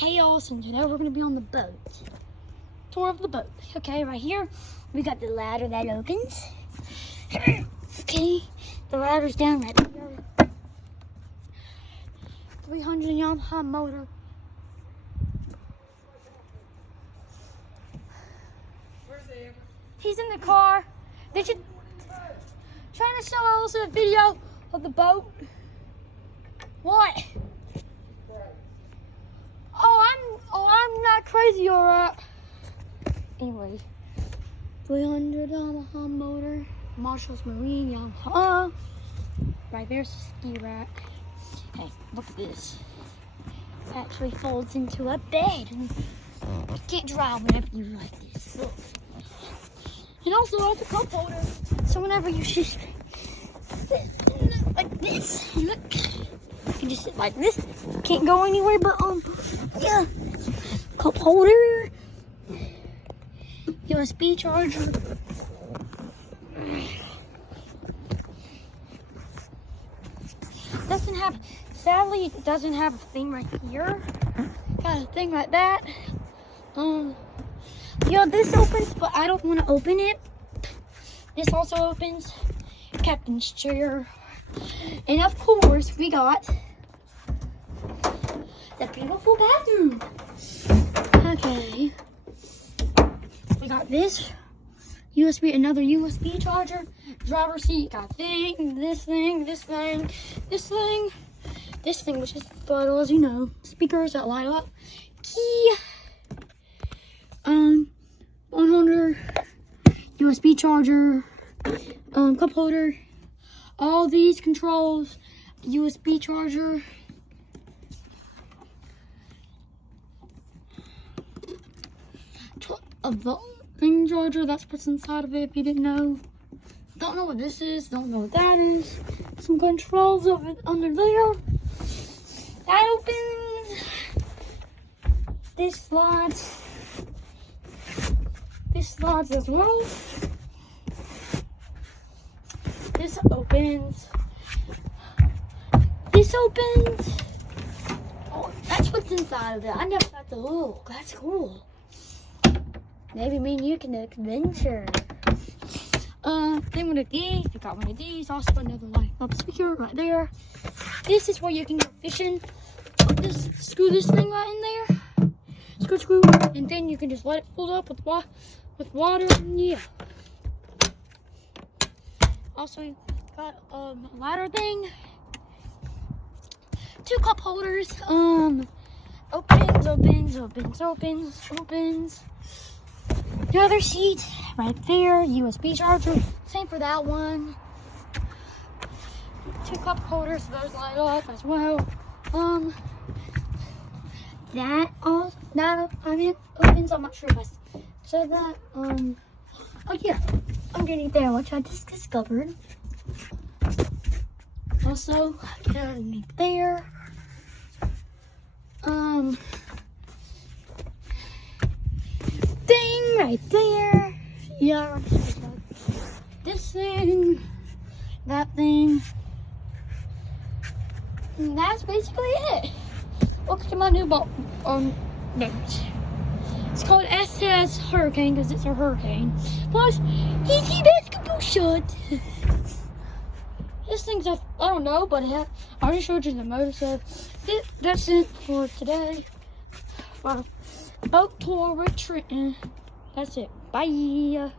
Hey Ellison, today we're gonna be on the boat. Tour of the boat. Okay, right here, we got the ladder that opens. Okay, the ladder's down right here. 300 Yamaha motor. Where's Amber? He's in the car. Did you trying to show Ellison a video of the boat? What? I'm not crazy, alright. Anyway, 300 Yamaha motor, Marshall's Marine Yamaha. Right there's the ski rack. Hey, look at this. It actually folds into a bed. You can't drive whenever you like this. Look. And also it's a cup holder. So whenever you just like this, look, you can just sit like this. Can't go anywhere but yeah. Cup holder, USB charger. Sadly, it doesn't have a thing right here. Got a thing like that. Yeah, this opens, but I don't want to open it. This also opens. Captain's chair. And of course, we got the beautiful bathroom. Okay. We got this another USB charger, driver seat, got this thing, which is vital, as you know. Speakers that light up. Key. 100 USB charger, cup holder. All these controls, USB charger. A thing charger, that's what's inside of it if you didn't know. Don't know what this is, don't know what that is. Some controls of it under there. That opens. This slides. This slides as well. This opens. This opens. Oh, that's what's inside of it. I never got to look. That's cool. Maybe me and you can adventure. Then one of these, we got one of these. Also another light up speaker right there. This is where you can go fishing. Screw this thing right in there. Screw, and then you can just let it fill up with water. And yeah. Also, we got a ladder thing. 2 cup holders. Opens. The other seat right there, USB charger, same for that one. 2 cup holders, those light up as well. That opens. I'm not sure if I said that. Oh yeah, I'm getting there, which I just discovered. Also, get underneath there. Thing right there. Yeah, this thing, that thing. And that's basically it. Welcome to my new boat. Boat. It's called SS Hurricane because it's a hurricane. Plus, easy basketball shot. This thing's I don't know, but I already showed you the motor, so that's it for today. Boat tour with Trenton. That's it. Bye.